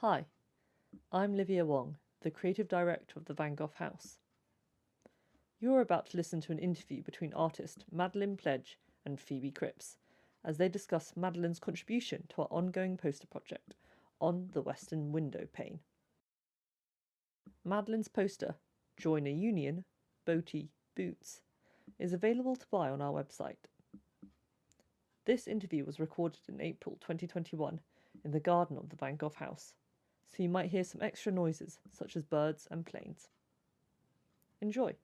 Hi, I'm Livia Wong, the Creative Director of the Gogh House. You're about to listen to an interview between artist Madeleine Pledge and Phoebe Cripps as they discuss Madeleine's contribution to our ongoing poster project on the Western Window Pane. Madeleine's poster, Join a Union, Boty, Boots, is available to buy on our website. This interview was recorded in April 2021 in the garden of the Gogh House, so you might hear some extra noises such as birds and planes. Enjoy!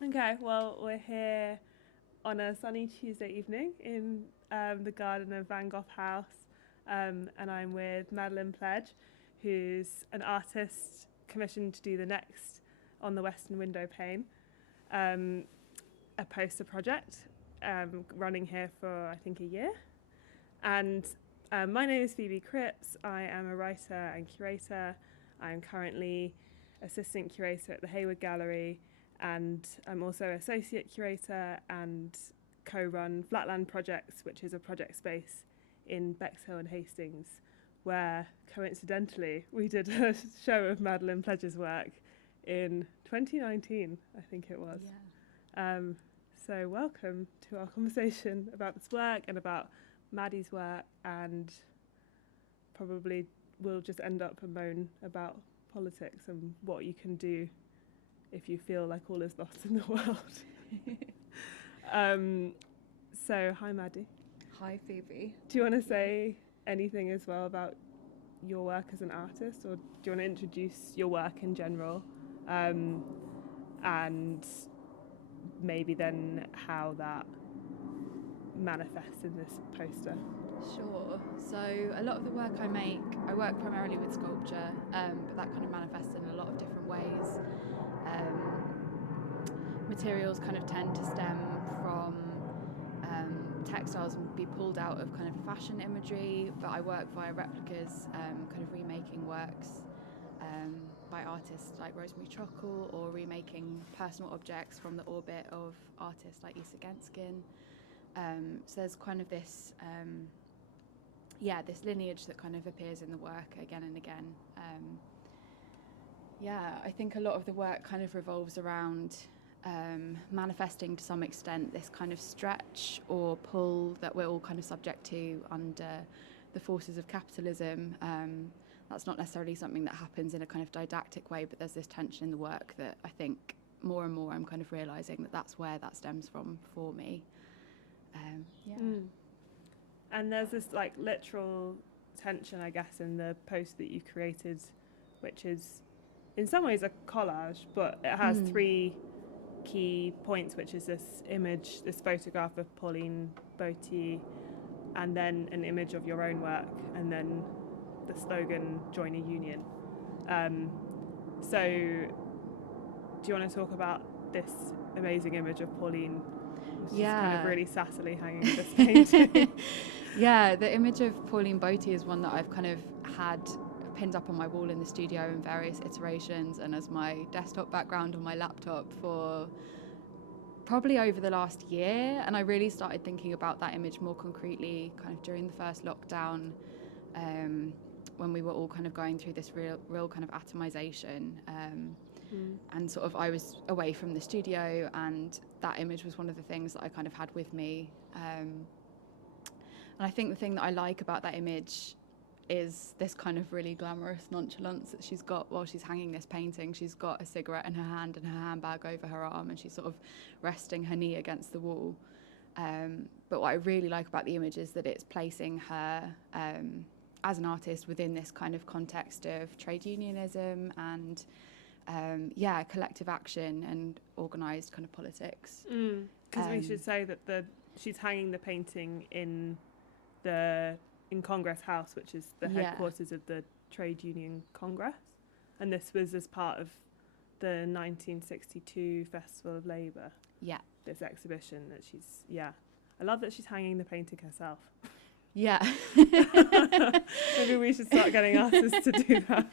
Okay, well, we're here on a sunny Tuesday evening in the garden of Gogh House, and I'm with Madeleine Pledge, who's an artist commissioned to do the next on the Western Window Pane, a poster project running here for I think a year. And my name is Phoebe Cripps. I am a writer and curator. I am currently assistant curator at the Hayward Gallery, and I'm also associate curator and co-run Flatland Projects, which is a project space in Bexhill and Hastings, where coincidentally we did a show of Madeleine Pledge's work in 2019, I think it was. Yeah. So welcome to our conversation about this work and about Maddie's work, and probably we'll just end up a moan about politics and what you can do if you feel like all is lost in the world. So hi Maddie. Hi Phoebe. Do you want to say anything as well about your work as an artist, or do you want to introduce your work in general, and maybe then how that manifests in this poster? Sure. So a lot of the work I work primarily with sculpture, but that kind of manifests in a lot of different ways. Materials kind of tend to stem from textiles and be pulled out of kind of fashion imagery, but I work via replicas, kind of remaking works by artists like Rosemary Trockle, or remaking personal objects from the orbit of artists like Issa Genskin. So there's kind of this this lineage that kind of appears in the work again and again. I think a lot of the work kind of revolves around manifesting to some extent this kind of stretch or pull that we're all kind of subject to under the forces of capitalism. That's not necessarily something that happens in a kind of didactic way, but there's this tension in the work that I think more and more I'm kind of realising that that's where that stems from for me. And there's this like literal tension, I guess, in the post that you created, which is in some ways a collage, but it has three key points, which is this image, this photograph of Pauline Boty, and then an image of your own work, and then the slogan, Join a Union. So do you want to talk about this amazing image of Pauline? She's kind of really sassily hanging this painting. Yeah, the image of Pauline Boty is one that I've kind of had pinned up on my wall in the studio in various iterations and as my desktop background on my laptop for probably over the last year. And I really started thinking about that image more concretely kind of during the first lockdown, when we were all kind of going through this real kind of atomization. And sort of I was away from the studio, and that image was one of the things that I kind of had with me. And I think the thing that I like about that image is this kind of really glamorous nonchalance that she's got while she's hanging this painting. She's got a cigarette in her hand and her handbag over her arm, and she's sort of resting her knee against the wall. But what I really like about the image is that it's placing her as an artist within this kind of context of trade unionism and collective action and organised kind of politics. Because we should say that she's hanging the painting in Congress House, which is the headquarters of the Trade Union Congress, and this was as part of the 1962 Festival of Labour. Yeah, this exhibition that she's I love that she's hanging the painting herself. Yeah. Maybe we should start getting artists to do that.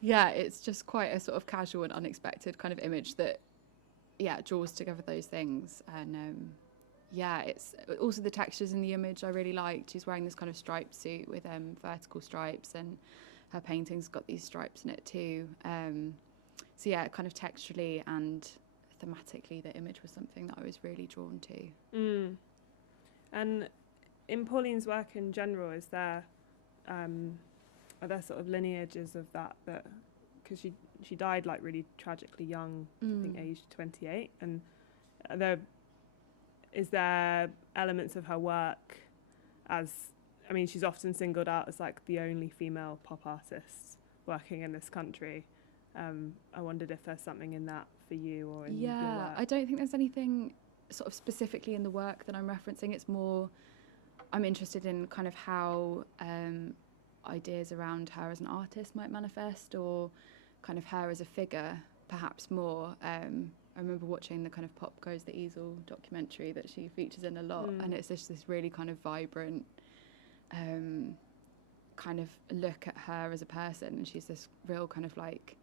Yeah, it's just quite a sort of casual and unexpected kind of image that draws together those things. And yeah, it's also the textures in the image I really liked. She's wearing this kind of striped suit with vertical stripes, and her painting's got these stripes in it too. So yeah, kind of texturally and thematically, the image was something that I was really drawn to. And in Pauline's work in general, are there sort of lineages of that because she died like really tragically young, I think aged 28, and is there elements of her work she's often singled out as like the only female pop artist working in this country. I wondered if there's something in that for you or in your work. I don't think there's anything sort of specifically in the work that I'm referencing. It's more I'm interested in kind of how ideas around her as an artist might manifest, or kind of her as a figure perhaps more. I remember watching the kind of Pop Goes the Easel documentary that she features in a lot, and it's just this really kind of vibrant kind of look at her as a person, and she's this real kind of like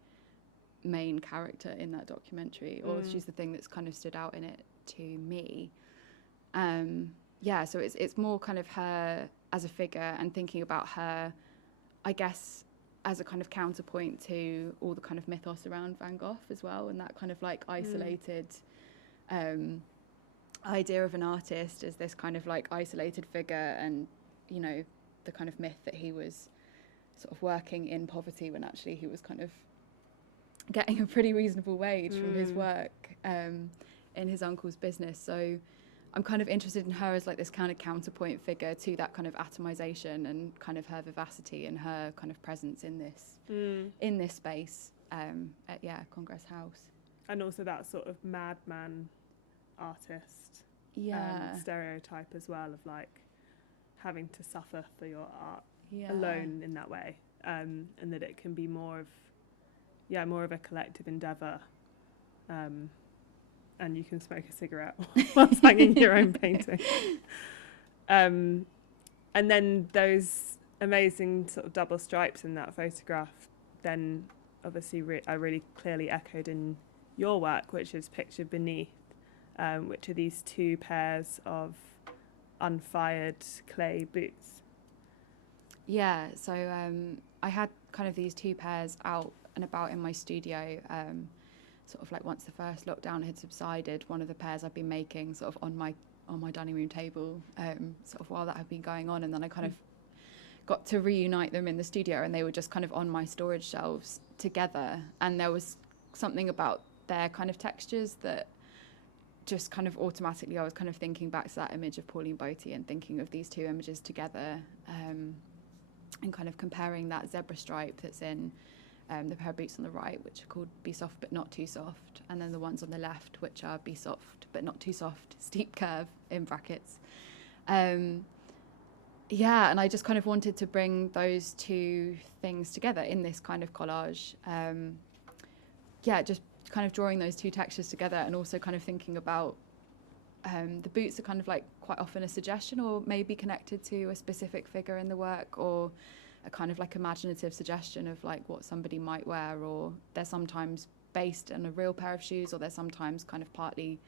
main character in that documentary, or she's the thing that's kind of stood out in it to me. So it's more kind of her as a figure, and thinking about her, I guess, as a kind of counterpoint to all the kind of mythos around Van Gogh as well, and that kind of like isolated idea of an artist as this kind of like isolated figure, and you know, the kind of myth that he was sort of working in poverty when actually he was kind of getting a pretty reasonable wage from his work in his uncle's business. So I'm kind of interested in her as like this kind of counterpoint figure to that kind of atomization, and kind of her vivacity and her kind of presence in this space at Congress House. And also that sort of madman artist stereotype as well, of like having to suffer for your art alone in that way, and that it can be more of a collective endeavour, and you can smoke a cigarette whilst hanging your own painting. And then those amazing sort of double stripes in that photograph then obviously are really clearly echoed in your work, which is pictured beneath, which are these two pairs of unfired clay boots. Yeah, so I had kind of these two pairs out and about in my studio, sort of like once the first lockdown had subsided. One of the pairs I'd been making sort of on my dining room table, sort of while that had been going on, and then I kind of got to reunite them in the studio, and they were just kind of on my storage shelves together, and there was something about their kind of textures that just kind of automatically, I was kind of thinking back to that image of Pauline Boty and thinking of these two images together, and kind of comparing that zebra stripe that's in the pair of boots on the right, which are called Be Soft But Not Too Soft, and then the ones on the left, which are Be Soft But Not Too Soft, steep curve in brackets. And I just kind of wanted to bring those two things together in this kind of collage. Just kind of drawing those two textures together, and also kind of thinking about the boots are kind of like quite often a suggestion, or maybe connected to a specific figure in the work, or a kind of like imaginative suggestion of like what somebody might wear, or they're sometimes based on a real pair of shoes, or they're sometimes kind of partly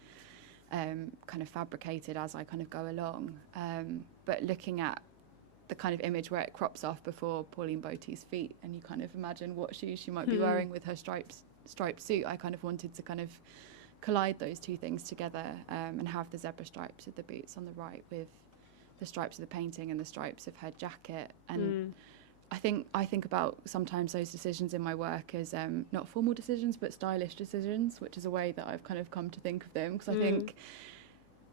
kind of fabricated as I kind of go along. But looking at the kind of image where it crops off before Pauline Boty's feet, and you kind of imagine what shoes she might be wearing with her striped suit, I kind of wanted to kind of collide those two things together, and have the zebra stripes of the boots on the right with the stripes of the painting and the stripes of her jacket. And I think about sometimes those decisions in my work as not formal decisions but stylish decisions, which is a way that I've kind of come to think of them, because I think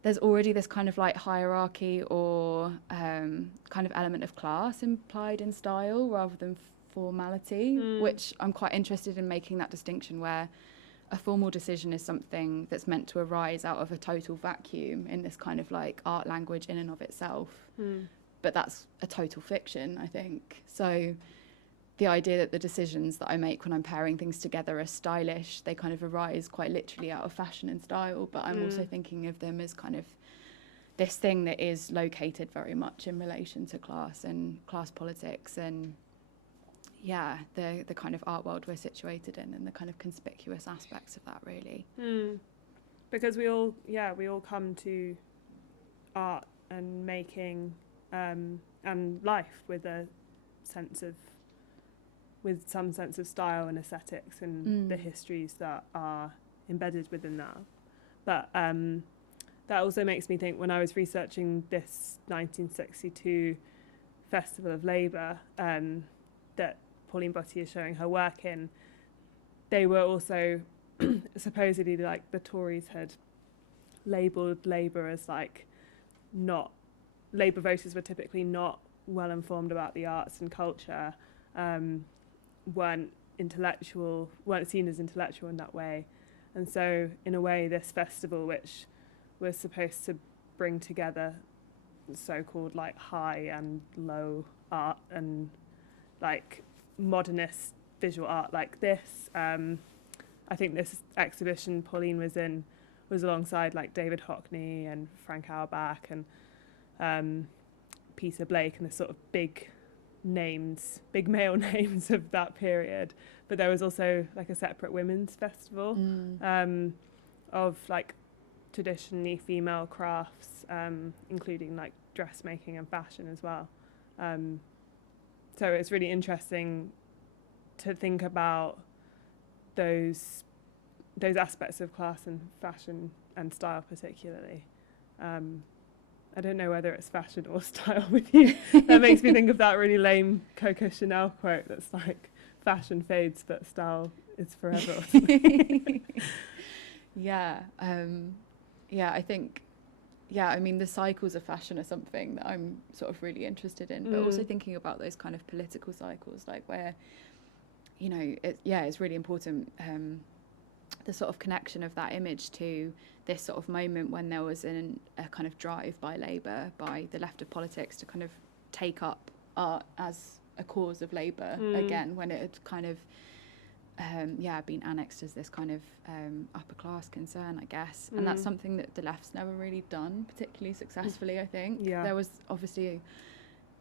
there's already this kind of like hierarchy or kind of element of class implied in style rather than formality, which I'm quite interested in making that distinction, where a formal decision is something that's meant to arise out of a total vacuum in this kind of like art language in and of itself. But that's a total fiction, I think. So the idea that the decisions that I make when I'm pairing things together are stylish, they kind of arise quite literally out of fashion and style, but I'm also thinking of them as kind of this thing that is located very much in relation to class and class politics, and the kind of art world we're situated in, and the kind of conspicuous aspects of that, really. Because we all come to art and making and life with some sense of style and aesthetics and the histories that are embedded within that. But that also makes me think, when I was researching this 1962 Festival of Labour that Pauline Boty is showing her work in, they were also supposedly, like, the Tories had labelled Labour as like not, Labour voters were typically not well informed about the arts and culture, weren't seen as intellectual in that way. And so in a way, this festival, which was supposed to bring together so-called like high and low art and like modernist visual art like this, I think this exhibition Pauline was in was alongside like David Hockney and Frank Auerbach and Peter Blake and the sort of big male names of that period. But there was also like a separate women's festival of like traditionally female crafts, including like dressmaking and fashion as well. So it's really interesting to think about those aspects of class and fashion and style particularly. I don't know whether it's fashion or style with you. That makes me think of that really lame Coco Chanel quote that's like, fashion fades but style is forever. I think, I mean, the cycles of fashion are something that I'm sort of really interested in, but also thinking about those kind of political cycles, like where, you know, it's really important, the sort of connection of that image to this sort of moment when there was a kind of drive by Labour, by the left of politics, to kind of take up art as a cause of Labour again, when it had kind of been annexed as this kind of upper class concern, I guess. And that's something that the left's never really done particularly successfully, I think. There was obviously,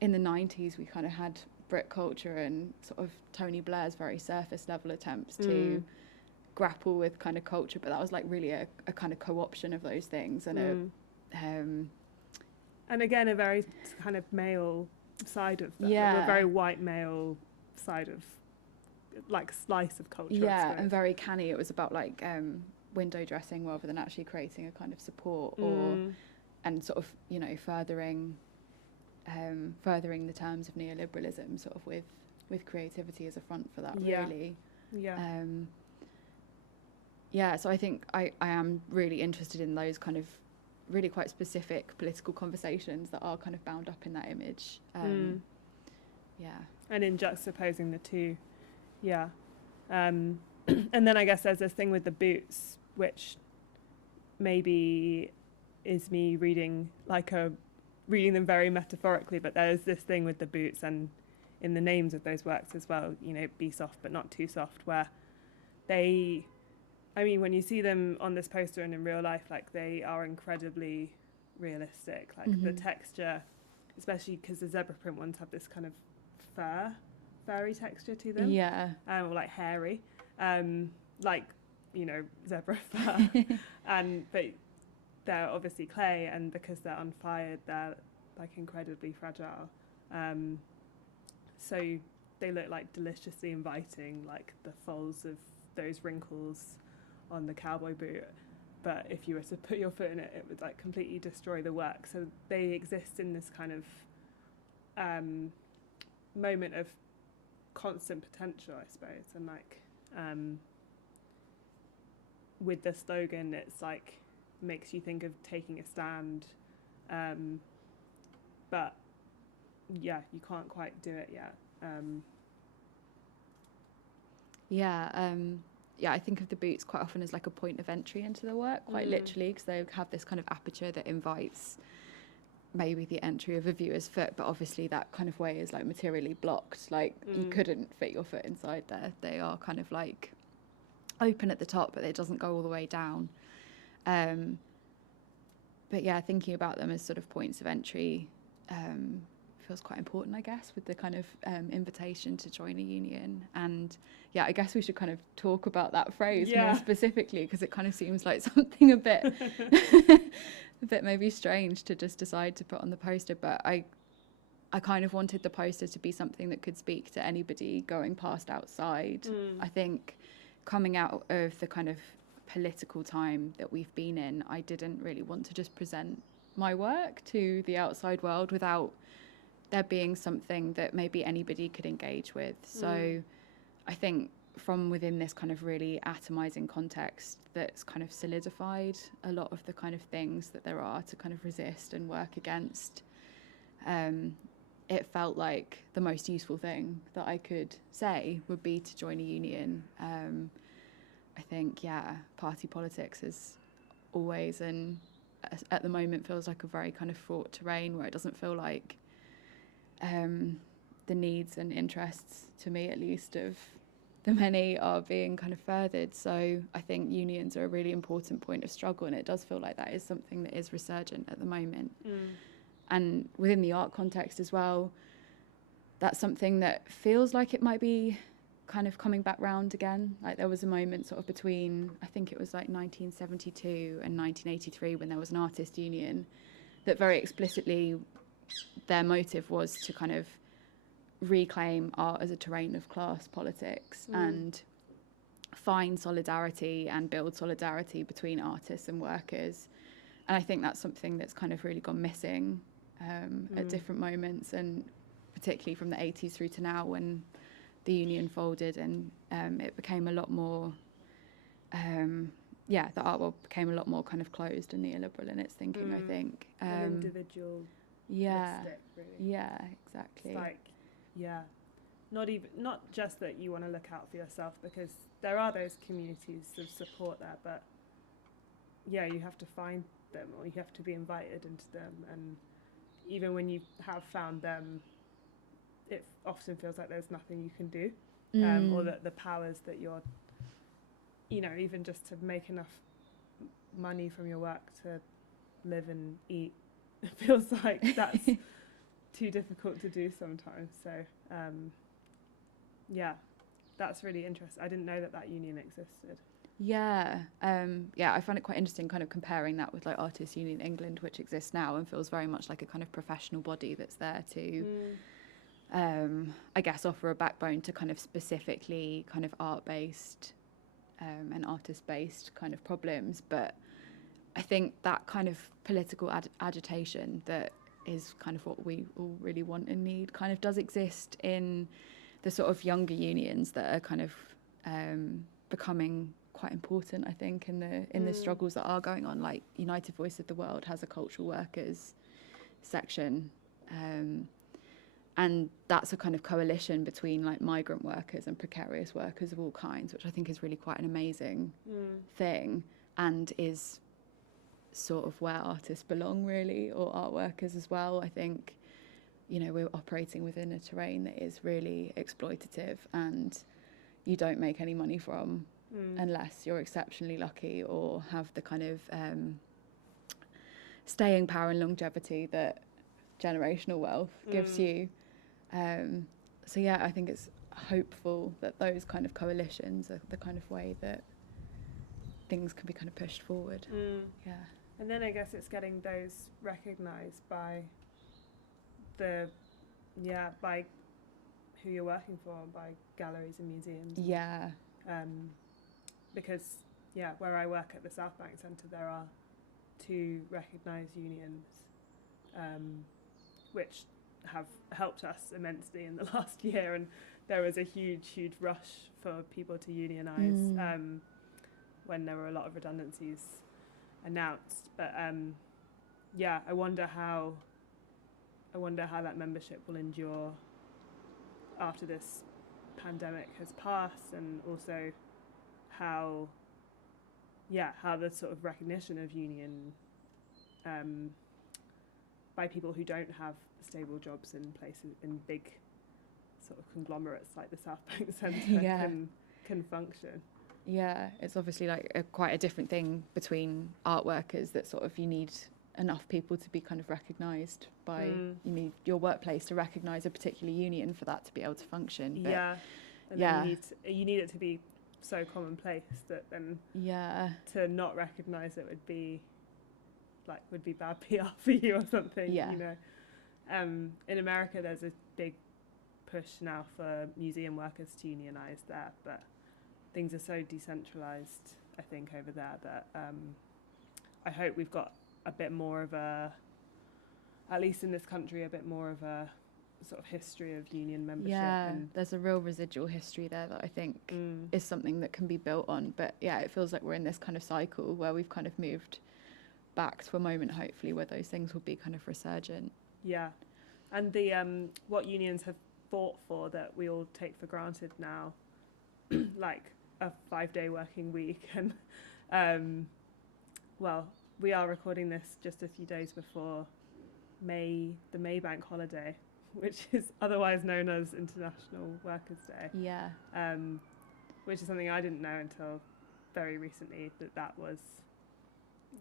in the 90s, we kind of had Brit culture and sort of Tony Blair's very surface level attempts to grapple with kind of culture, but that was like really a kind of co-option of those things, and and again a very kind of male side of that, a very white male side of like slice of culture, and very canny. It was about like window dressing rather than actually creating a kind of support and sort of, you know, furthering the terms of neoliberalism sort of with creativity as a front for that, really. So I think I am really interested in those kind of really quite specific political conversations that are kind of bound up in that image. And in juxtaposing the two. And then I guess there's this thing with the boots, which maybe is me reading them very metaphorically, but there's this thing with the boots and in the names of those works as well, you know, Be Soft But Not Too Soft, where when you see them on this poster and in real life, like, they are incredibly realistic. Like the texture, especially because the zebra print ones have this kind of furry texture to them. Or like hairy, like, you know, zebra fur. But they're obviously clay, and because they're unfired, they're like incredibly fragile. So they look like deliciously inviting, like the folds of those wrinkles on the cowboy boot, but if you were to put your foot in it, it would like completely destroy the work. So they exist in this kind of moment of constant potential, I suppose. And like with the slogan, it's like makes you think of taking a stand, but you can't quite do it yet. I think of the boots quite often as like a point of entry into the work, quite literally, because they have this kind of aperture that invites maybe the entry of a viewer's foot, but obviously that kind of way is like materially blocked. Like you couldn't fit your foot inside there. They are kind of like open at the top, but it doesn't go all the way down. But thinking about them as sort of points of entry feels quite important, I guess, with the kind of invitation to join a union. And yeah, I guess we should kind of talk about that phrase more specifically, because it kind of seems like something a bit a bit maybe strange to just decide to put on the poster. But I kind of wanted the poster to be something that could speak to anybody going past outside. I think coming out of the kind of political time that we've been in, I didn't really want to just present my work to the outside world without there being something that maybe anybody could engage with. So I think from within this kind of really atomizing context that's kind of solidified a lot of the kind of things that there are to kind of resist and work against. It felt like the most useful thing that I could say would be to join a union. I think, party politics is always, and at the moment feels like a very kind of fraught terrain where it doesn't feel like the needs and interests, to me at least, of the many are being kind of furthered. So I think unions are a really important point of struggle, and it does feel like that is something that is resurgent at the moment. And within the art context as well, that's something that feels like it might be kind of coming back round again. Like there was a moment sort of between, I think it was like 1972 and 1983 when there was an artist union that very explicitly their motive was to kind of reclaim art as a terrain of class politics and find solidarity and build solidarity between artists and workers. And I think that's something that's kind of really gone missing at different moments, and particularly from the 80s through to now when the union folded and it became a lot more, the art world became a lot more kind of closed and neoliberal in its thinking, I think. An individual. Really. Yeah, exactly. It's like, not just that you want to look out for yourself, because there are those communities of support there, but you have to find them, or you have to be invited into them, and even when you have found them, it often feels like there's nothing you can do, or that the powers that you're, even just to make enough money from your work to live and eat, it feels like that's too difficult to do sometimes. So, that's really interesting. I didn't know that union existed. I find it quite interesting kind of comparing that with like Artists Union England, which exists now and feels very much like a kind of professional body that's there to I guess offer a backbone to kind of specifically kind of art-based and artist-based kind of problems. But I think that kind of political agitation that is kind of what we all really want and need kind of does exist in the sort of younger unions that are kind of becoming quite important, I think, in the struggles that are going on. Like United Voice of the World has a cultural workers section, and that's a kind of coalition between like migrant workers and precarious workers of all kinds, which I think is really quite an amazing thing, and is sort of where artists belong, really, or art workers as well. I think, we're operating within a terrain that is really exploitative and you don't make any money from unless you're exceptionally lucky or have the kind of staying power and longevity that generational wealth gives you. I think it's hopeful that those kind of coalitions are the kind of way that things can be kind of pushed forward. And then I guess it's getting those recognised by by who you're working for, by galleries and museums. Because where I work at the South Bank Centre, there are 2 recognised unions, which have helped us immensely in the last year, and there was a huge rush for people to unionize when there were a lot of redundancies announced. But I wonder how that membership will endure after this pandemic has passed, and also how the sort of recognition of union by people who don't have stable jobs in places, in big sort of conglomerates like the South Bank Centre can function. It's obviously like quite a different thing between art workers, that sort of you need enough people to be kind of recognised by you need your workplace to recognise a particular union for that to be able to function. But and then you need it to be so commonplace that then to not recognise it would be bad PR for you or something. You know, in America there's a big push now for museum workers to unionize there, but things are so decentralized, I think, over there that I hope we've got a bit more of a, at least in this country, a bit more of a sort of history of union membership. Yeah, there's a real residual history there that I think is something that can be built on. But yeah, it feels like we're in this kind of cycle where we've kind of moved back to a moment, hopefully, where those things will be kind of resurgent. Yeah. And the what unions have fought for that we all take for granted now, like a 5-day working week. And well, we are recording this just a few days before the May bank holiday, which is otherwise known as International Workers' Day. Yeah. Which is something I didn't know until very recently, that was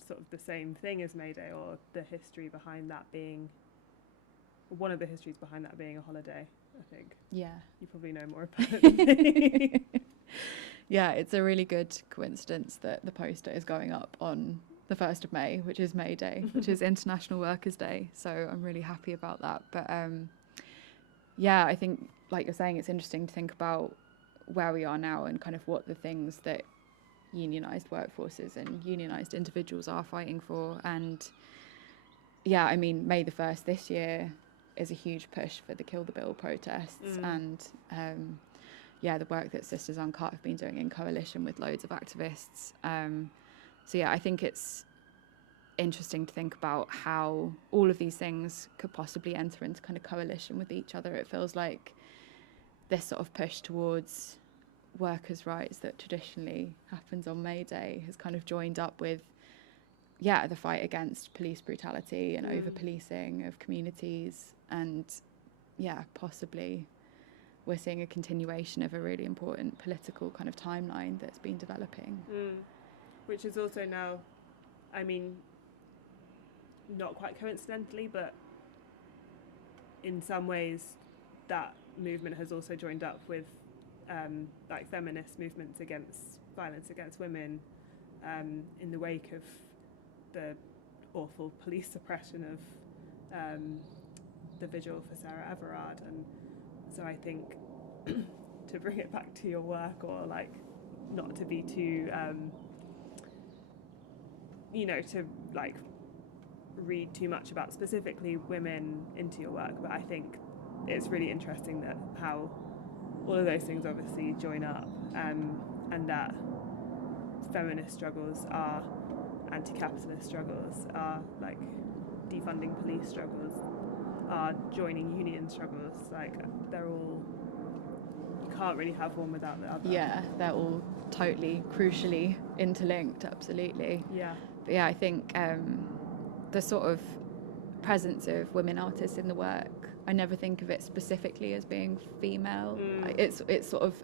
sort of the same thing as May Day, or the history behind that being, one of the histories behind that being a holiday, I think. Yeah. You probably know more about it than me. Yeah, it's a really good coincidence that the poster is going up on the 1st of May, which is May Day, which is International Workers' Day. So I'm really happy about that. But yeah, I think, like you're saying, it's interesting to think about where we are now and kind of what the things that unionised workforces and unionised individuals are fighting for. And yeah, I mean, May the 1st this year is a huge push for the Kill the Bill protests. And yeah, the work that Sisters Uncut have been doing in coalition with loads of activists. So yeah, I think it's interesting to think about how all of these things could possibly enter into kind of coalition with each other. It feels like this sort of push towards workers' rights that traditionally happens on May Day has kind of joined up with, yeah, the fight against police brutality and over-policing of communities. And yeah, possibly we're seeing a continuation of a really important political kind of timeline that's been developing. Which is also now, I mean, not quite coincidentally, but in some ways that movement has also joined up with like feminist movements against violence against women in the wake of the awful police suppression of the vigil for Sarah Everard. And so I think to bring it back to your work, or like not to be too to like read too much about specifically women into your work, but I think it's really interesting that how all of those things obviously join up, and that feminist struggles are anti-capitalist struggles, are like defunding police struggles, are joining union struggles. Like they're all, you can't really have one without the other. Yeah, they're all totally crucially interlinked, absolutely. Yeah. But yeah, I think the sort of presence of women artists in the work, I never think of it specifically as being female. It's sort of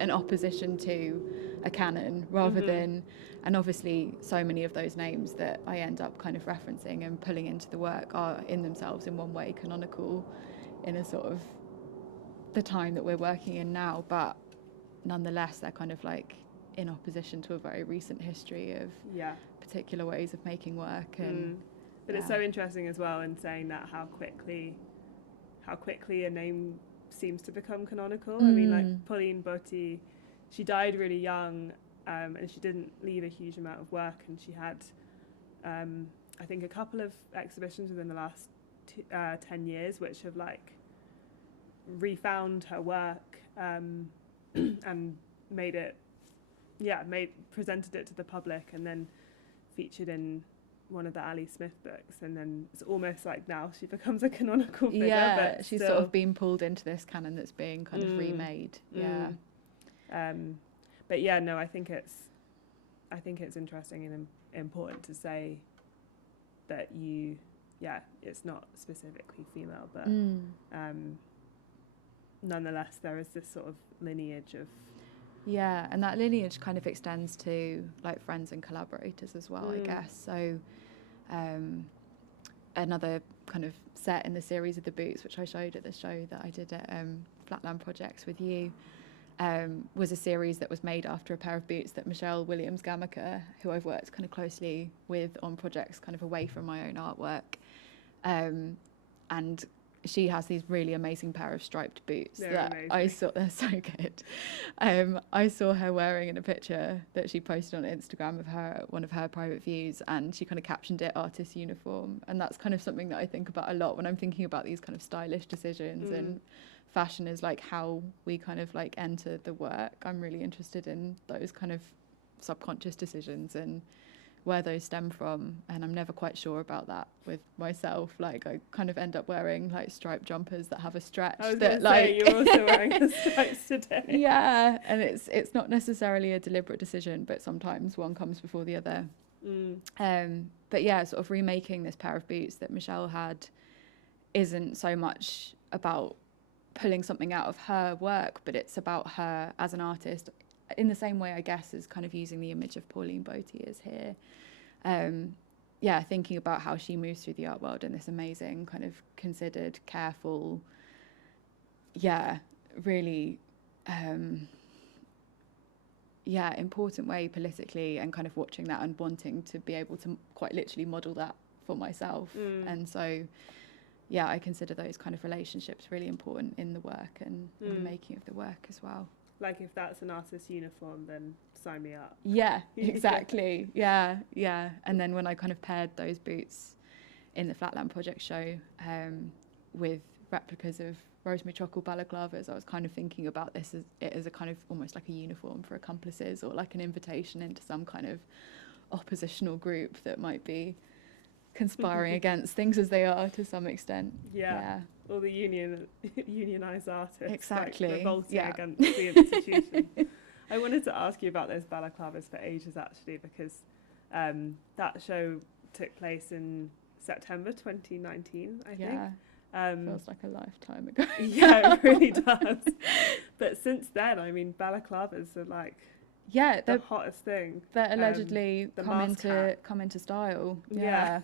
an opposition to a canon rather than, and obviously so many of those names that I end up kind of referencing and pulling into the work are in themselves in one way canonical in a sort of the time that we're working in now, but nonetheless they're kind of like in opposition to a very recent history of particular ways of making work. And but it's so interesting as well in saying that how quickly a name seems to become canonical. I mean, like Pauline Boty, she died really young, and she didn't leave a huge amount of work, and she had I think a couple of exhibitions within the last 10 years which have like refound her work and presented it to the public, and then featured in one of the Ali Smith books, and then it's almost like now she becomes a canonical figure. Yeah, but she's still, sort of been pulled into this canon that's being kind of remade. But yeah, no, I think it's interesting and important to say that it's not specifically female, but nonetheless there is this sort of lineage of. Yeah, and that lineage kind of extends to like friends and collaborators as well, I guess. So another kind of set in the series of the boots, which I showed at the show that I did at Flatland Projects with you, was a series that was made after a pair of boots that Michelle Williams-Gamaker, who I've worked kind of closely with on projects kind of away from my own artwork, and she has these really amazing pair of striped boots that I saw. They're so good. I saw her wearing in a picture that she posted on Instagram of her, one of her private views, and she kind of captioned it "artist uniform." And that's kind of something that I think about a lot when I'm thinking about these kind of stylish decisions, and fashion is like how we kind of like enter the work. I'm really interested in those kind of subconscious decisions and where those stem from, and I'm never quite sure about that with myself. Like I kind of end up wearing like striped jumpers that have a stretch. I was that gonna say, you're also wearing the stripes today. Yeah, and it's not necessarily a deliberate decision, but sometimes one comes before the other. But yeah, sort of remaking this pair of boots that Michelle had isn't so much about pulling something out of her work, but it's about her as an artist, in the same way, I guess, as kind of using the image of Pauline Boty is here. Thinking about how she moves through the art world in this amazing, kind of considered, careful, really, important way politically, and kind of watching that and wanting to be able to quite literally model that for myself. And so, I consider those kind of relationships really important in the work and in the making of the work as well. Like if that's an artist's uniform, then sign me up. Yeah, exactly. Yeah. And then when I kind of paired those boots in the Flatland Project show with replicas of Rosemary Chockle balaclavas, I was kind of thinking about this as a kind of almost like a uniform for accomplices, or like an invitation into some kind of oppositional group that might be conspiring against things as they are to some extent. Yeah. All the unionized artists, exactly, like revolting against the institution. I wanted to ask you about those balaclavas for ages, actually, because that show took place in September 2019, I think. Feels like a lifetime ago. Yeah, it really does. But since then, I mean, balaclavas are like the hottest thing. They're allegedly come into style. Yeah.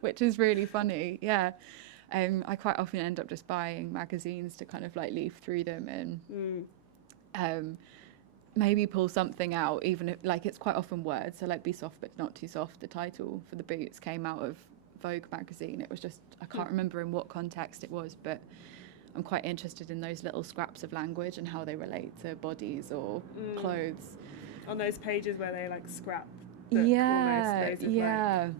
Which is really funny. Yeah. I quite often end up just buying magazines to kind of like leaf through them and maybe pull something out, even if like it's quite often words. So like "Be Soft But Not Too Soft," the title for the boots came out of Vogue magazine. It was just, I can't remember in what context it was, but I'm quite interested in those little scraps of language and how they relate to bodies or clothes. On those pages where they like scrap almost, like,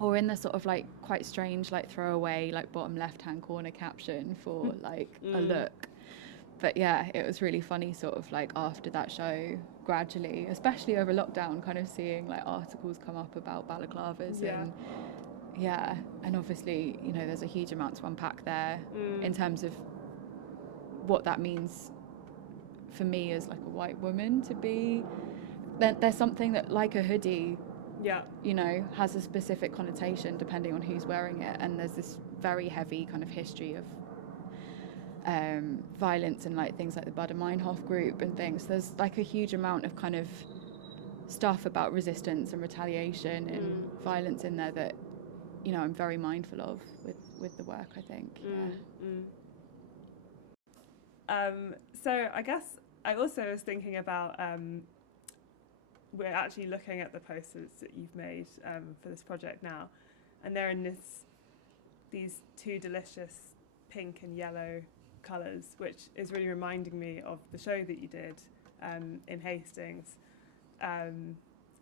or in the sort of like quite strange like throwaway like bottom left hand corner caption for like a look. But it was really funny sort of like after that show, gradually, especially over lockdown, kind of seeing like articles come up about balaclavas and obviously, you know, there's a huge amount to unpack there in terms of what that means for me as like a white woman to be. There's something that, like a hoodie, you know, has a specific connotation depending on who's wearing it, and there's this very heavy kind of history of violence and like things like the Bader-Meinhof group and things. There's like a huge amount of kind of stuff about resistance and retaliation and violence in there that, you know, I'm very mindful of with the work, I think. So I guess I also was thinking about we're actually looking at the posters that you've made for this project now, and they're in these two delicious pink and yellow colours, which is really reminding me of the show that you did in Hastings,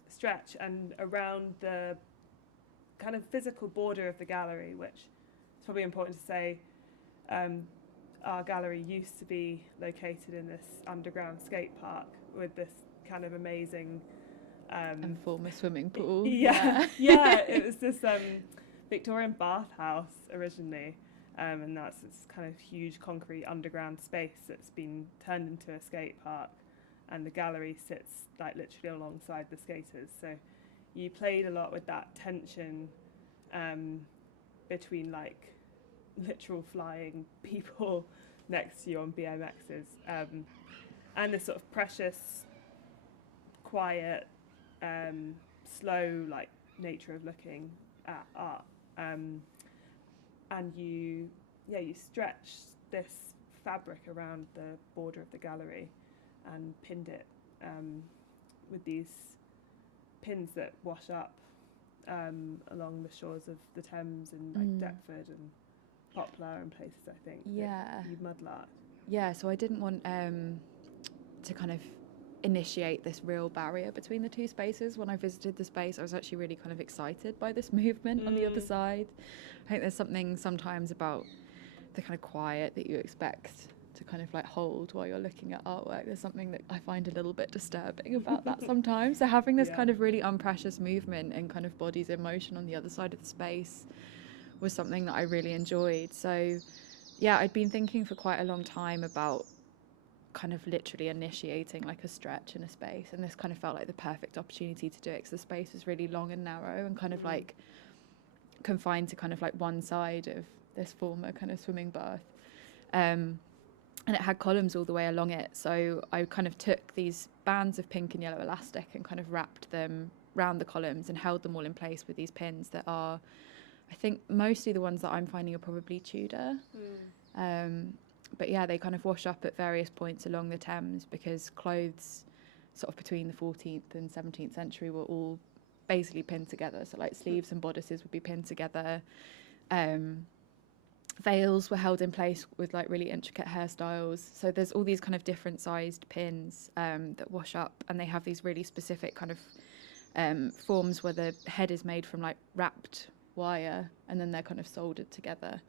Stretch, and around the kind of physical border of the gallery, which is probably important to say. Our gallery used to be located in this underground skate park with this kind of amazing and former swimming pool. It was this Victorian bathhouse originally, and that's this kind of huge concrete underground space that's been turned into a skate park, and the gallery sits like literally alongside the skaters. So you played a lot with that tension between like literal flying people next to you on BMXs, and this sort of precious, quiet, slow like nature of looking at art. and you stretch this fabric around the border of the gallery and pinned it with these pins that wash up along the shores of the Thames in like Deptford and Poplar and places, I think. Yeah. You mudlarked. Yeah, so I didn't want to kind of initiate this real barrier between the two spaces. When I visited the space, I was actually really kind of excited by this movement on the other side. I think there's something sometimes about the kind of quiet that you expect to kind of like hold while you're looking at artwork. There's something that I find a little bit disturbing about that sometimes. So having this kind of really unprecious movement and kind of bodies in motion on the other side of the space was something that I really enjoyed. So yeah, I'd been thinking for quite a long time about kind of literally initiating like a stretch in a space, and this kind of felt like the perfect opportunity to do it because the space was really long and narrow and kind of like confined to kind of like one side of this former kind of swimming bath, and it had columns all the way along it. So I kind of took these bands of pink and yellow elastic and kind of wrapped them round the columns and held them all in place with these pins that are, I think mostly the ones that I'm finding are probably Tudor. But yeah, they kind of wash up at various points along the Thames because clothes sort of between the 14th and 17th century were all basically pinned together. So like sleeves and bodices would be pinned together. Veils were held in place with like really intricate hairstyles. So there's all these kind of different sized pins that wash up, and they have these really specific kind of forms where the head is made from like wrapped wire and then they're kind of soldered together.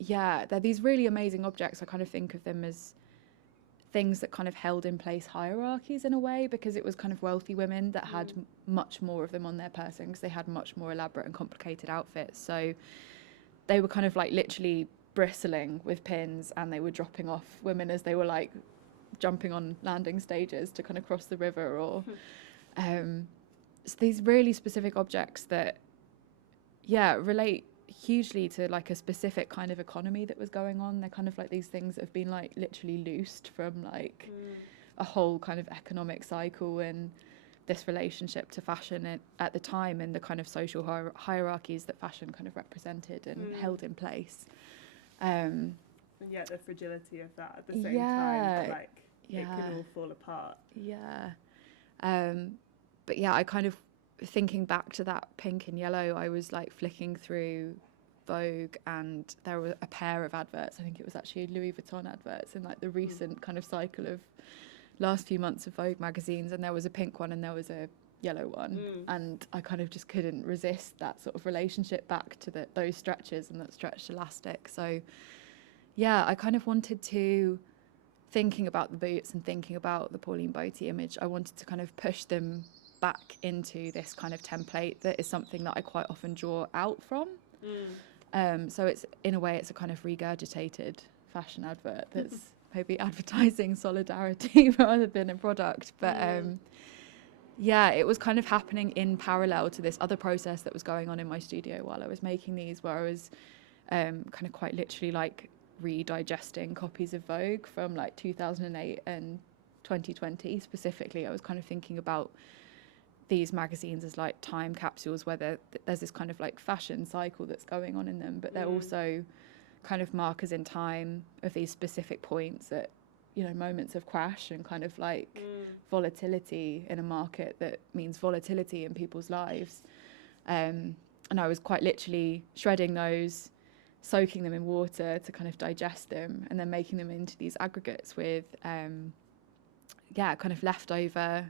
Yeah, they're these really amazing objects. I kind of think of them as things that kind of held in place hierarchies in a way, because it was kind of wealthy women that had much more of them on their person because they had much more elaborate and complicated outfits. So they were kind of like literally bristling with pins, and they were dropping off women as they were like jumping on landing stages to kind of cross the river, or so these really specific objects that relate hugely to like a specific kind of economy that was going on. They're kind of like these things that have been like literally loosed from like a whole kind of economic cycle and this relationship to fashion at the time, and the kind of social hierarchies that fashion kind of represented and held in place. And yet the fragility of that at the same time, like it can all fall apart. But yeah, I kind of, thinking back to that pink and yellow, I was like flicking through Vogue, and there were a pair of adverts. I think it was actually Louis Vuitton adverts in like the recent kind of cycle of last few months of Vogue magazines, and there was a pink one and there was a yellow one, and I kind of just couldn't resist that sort of relationship back to those stretches and that stretched elastic. So yeah, I kind of wanted to, thinking about the boots and thinking about the Pauline Boty image, I wanted to kind of push them back into this kind of template that is something that I quite often draw out from. So it's, in a way, it's a kind of regurgitated fashion advert that's maybe advertising solidarity rather than a product. But it was kind of happening in parallel to this other process that was going on in my studio while I was making these, where I was kind of quite literally like redigesting copies of Vogue from like 2008 and 2020 specifically. I was kind of thinking about these magazines as like time capsules where there's this kind of like fashion cycle that's going on in them, but they're also kind of markers in time of these specific points at, you know, moments of crash and kind of like volatility in a market that means volatility in people's lives. And I was quite literally shredding those, soaking them in water to kind of digest them, and then making them into these aggregates with kind of leftover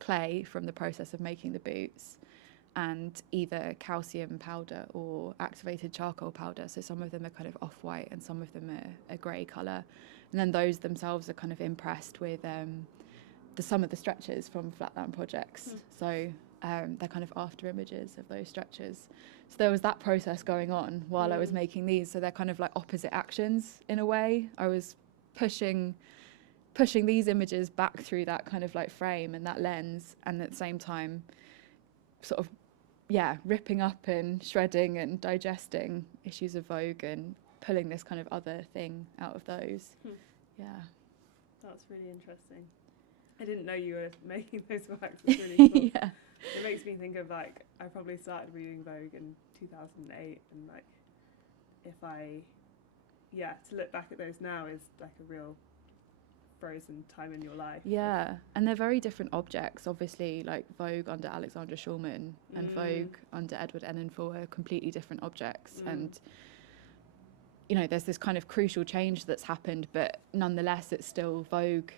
clay from the process of making the boots, and either calcium powder or activated charcoal powder. So some of them are kind of off-white and some of them are a grey colour. And then those themselves are kind of impressed with some of the stretches from Flatland Projects. So they're kind of after images of those stretches. So there was that process going on while I was making these. So they're kind of like opposite actions in a way. I was pushing these images back through that kind of like frame and that lens, and at the same time sort of ripping up and shredding and digesting issues of Vogue and pulling this kind of other thing out of those. That's really interesting. I didn't know you were making those works. It's really cool. It makes me think of like, I probably started reading Vogue in 2008, and like, to look back at those now is like a real frozen time in your life. Yeah, and they're very different objects. Obviously, like Vogue under Alexandra Shulman and Vogue under Edward Enninful are completely different objects. And, you know, there's this kind of crucial change that's happened, but nonetheless, it's still Vogue.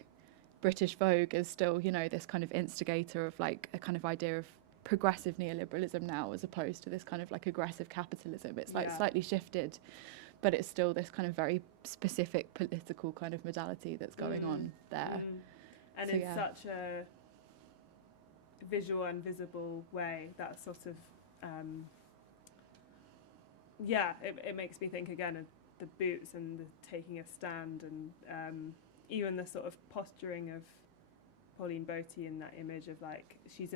British Vogue is still, you know, this kind of instigator of like a kind of idea of progressive neoliberalism now, as opposed to this kind of like aggressive capitalism. It's like slightly shifted, but it's still this kind of very specific political kind of modality that's going on there. And so, in such a visual and visible way, that sort of, it makes me think again of the boots and the taking a stand, and even the sort of posturing of Pauline Boty in that image of like, she's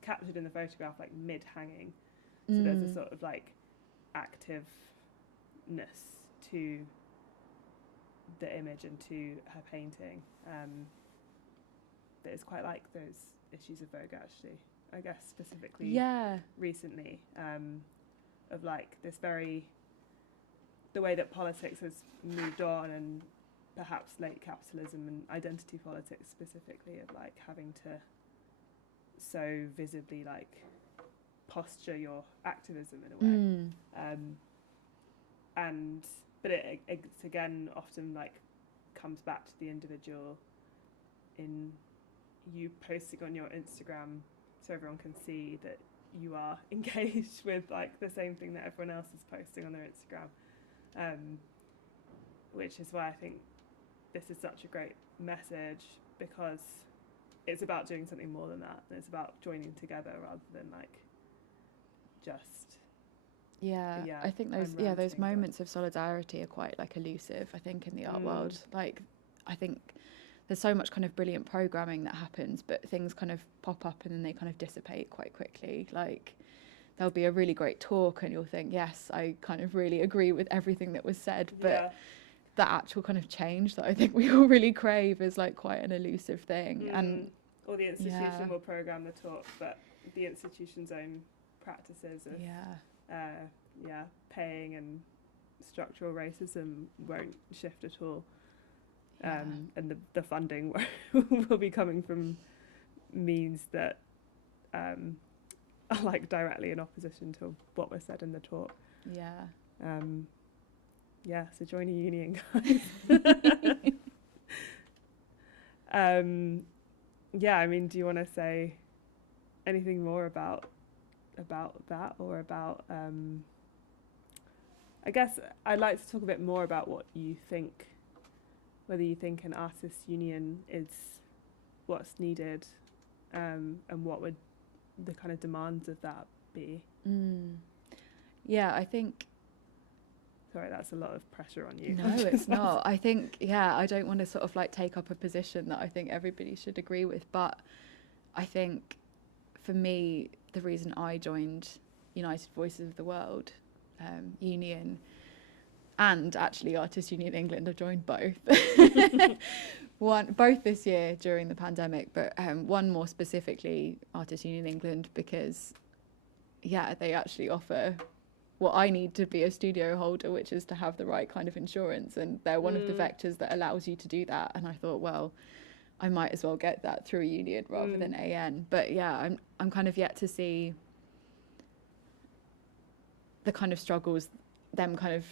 captured in the photograph like mid-hanging. So there's a sort of like activeness to the image and to her painting. That is quite like those issues of Vogue, actually. I guess specifically recently, of like this the way that politics has moved on, and perhaps late capitalism and identity politics specifically, of like having to so visibly like posture your activism in a way. But it's again often like comes back to the individual in you posting on your Instagram so everyone can see that you are engaged with like the same thing that everyone else is posting on their Instagram, which is why I think this is such a great message, because it's about doing something more than that, and it's about joining together rather than like just I think those moments of solidarity are quite like elusive, I think, in the art world. Like, I think there's so much kind of brilliant programming that happens, but things kind of pop up and then they kind of dissipate quite quickly. Like, there'll be a really great talk and you'll think, yes, I kind of really agree with everything that was said, but the actual kind of change that I think we all really crave is like quite an elusive thing. Or the institution will program the talk, but the institution's own practices of paying and structural racism won't shift at all. And the funding will be coming from means that are like directly in opposition to what was said in the talk. So join a union, guys. I mean, do you want to say anything more about that, or about I guess I'd like to talk a bit more about what you think, whether you think an artists' union is what's needed, and what would the kind of demands of that be? I think... Sorry, that's a lot of pressure on you. No, it's not. I think, I don't want to sort of like take up a position that I think everybody should agree with, but I think for me, the reason I joined United Voices of the World Union, and actually Artists Union England, I've joined both. Both this year during the pandemic, but one more specifically Artists Union England, because they actually offer what I need to be a studio holder, which is to have the right kind of insurance, and they're one of the vectors that allows you to do that. And I thought, well, I might as well get that through a union rather than AN. But I'm kind of yet to see the kind of struggles, them kind of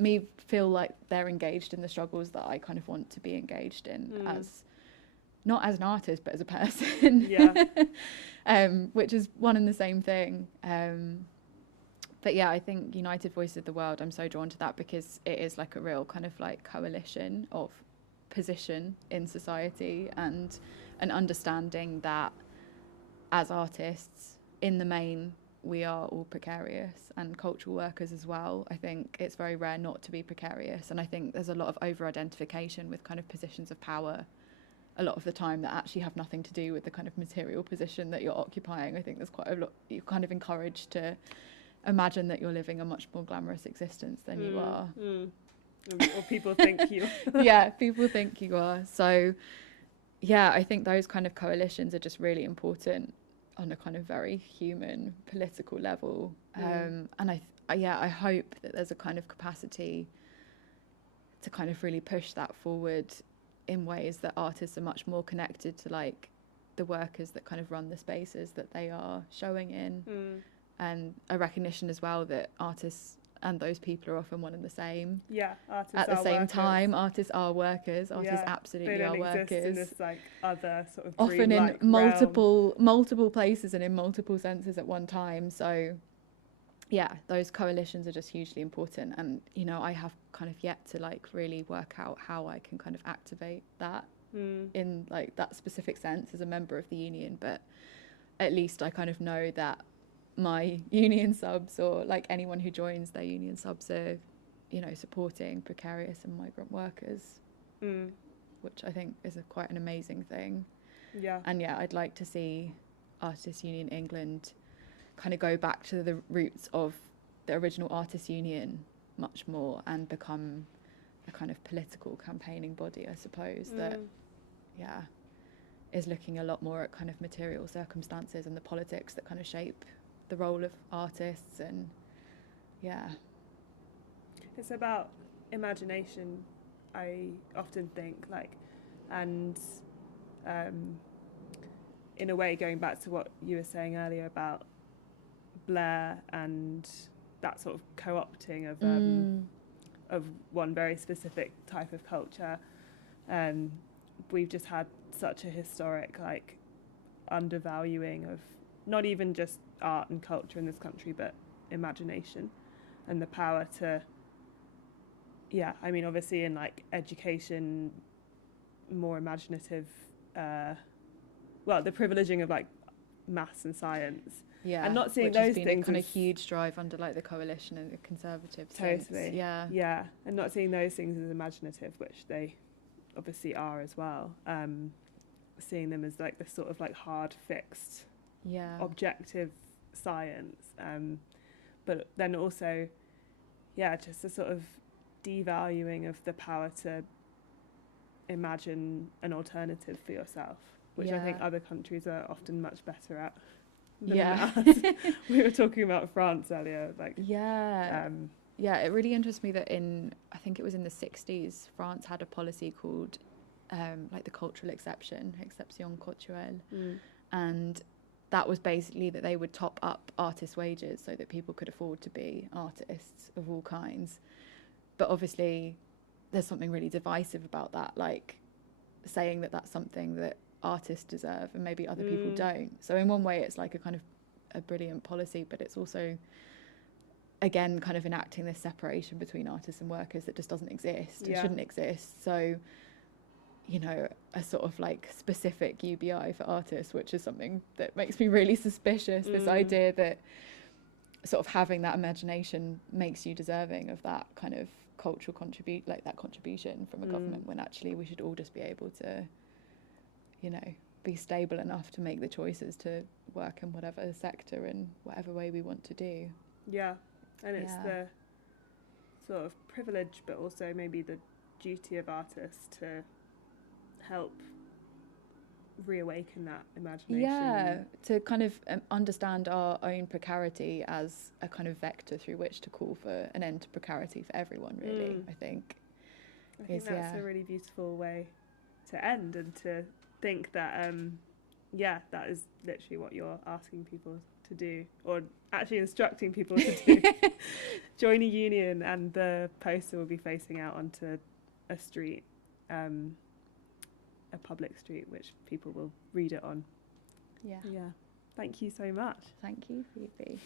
me feel like they're engaged in the struggles that I kind of want to be engaged in, as not as an artist but as a person, which is one and the same thing. But I think United Voices of the World, I'm so drawn to that because it is like a real kind of like coalition of position in society, and an understanding that as artists, in the main, we are all precarious, and cultural workers as well. I think it's very rare not to be precarious, and I think there's a lot of over-identification with kind of positions of power a lot of the time that actually have nothing to do with the kind of material position that you're occupying. I think there's quite a lot, you're kind of encouraged to imagine that you're living a much more glamorous existence than you are. Or people think you people think you are. So yeah, I think those kind of coalitions are just really important on a kind of very human political level. And I hope that there's a kind of capacity to kind of really push that forward in ways that artists are much more connected to like the workers that kind of run the spaces that they are showing in, and a recognition as well that artists and those people are often one and the same. Yeah, artists at the are same workers. Time, artists are workers. Artists absolutely they don't are exist workers. in this like other sort of Often in dream-like multiple places and in multiple senses at one time. So yeah, those coalitions are just hugely important, and you know, I have kind of yet to like really work out how I can kind of activate that in like that specific sense as a member of the union, but at least I kind of know that my union subs, or like anyone who joins their union subs, are, you know, supporting precarious and migrant workers, which I think is quite an amazing thing. Yeah. And yeah, I'd like to see Artists Union England kind of go back to the roots of the original Artists Union much more and become a kind of political campaigning body, I suppose, that is looking a lot more at kind of material circumstances and the politics that kind of shape the role of artists. And it's about imagination, I often think, like, and in a way going back to what you were saying earlier about Blair and that sort of co-opting of one very specific type of culture. We've just had such a historic like undervaluing of not even just art and culture in this country, but imagination and the power to, I mean, obviously in like education, more imaginative, the privileging of like maths and science. Yeah, and not seeing which those has been things a kind as of huge drive under like the coalition and the Conservatives. Totally. Since, yeah, and not seeing those things as imaginative, which they obviously are as well. Seeing them as like this sort of like hard, fixed, objective science. But then also, just a sort of devaluing of the power to imagine an alternative for yourself, which I think other countries are often much better at. We were talking about France earlier, like it really interests me that I think it was in the 60s, France had a policy called like the cultural exception culturelle, and that was basically that they would top up artists' wages so that people could afford to be artists of all kinds. But obviously there's something really divisive about that, like saying that that's something that artists deserve and maybe other people don't. So in one way it's like a kind of a brilliant policy, but it's also again kind of enacting this separation between artists and workers that just doesn't exist. It shouldn't exist. So, you know, a sort of like specific UBI for artists, which is something that makes me really suspicious, this idea that sort of having that imagination makes you deserving of that kind of cultural contribution from a government, when actually we should all just be able to, you know, be stable enough to make the choices to work in whatever sector and whatever way we want to do. Yeah, and it's the sort of privilege, but also maybe the duty of artists to help reawaken that imagination. Yeah, to kind of understand our own precarity as a kind of vector through which to call for an end to precarity for everyone, really, I think. I think that's a really beautiful way to end, and to think that, that is literally what you're asking people to do, or actually instructing people to do. Join a union, and the poster will be facing out onto a street, a public street, which people will read it on. Yeah. Thank you so much. Thank you, Phoebe.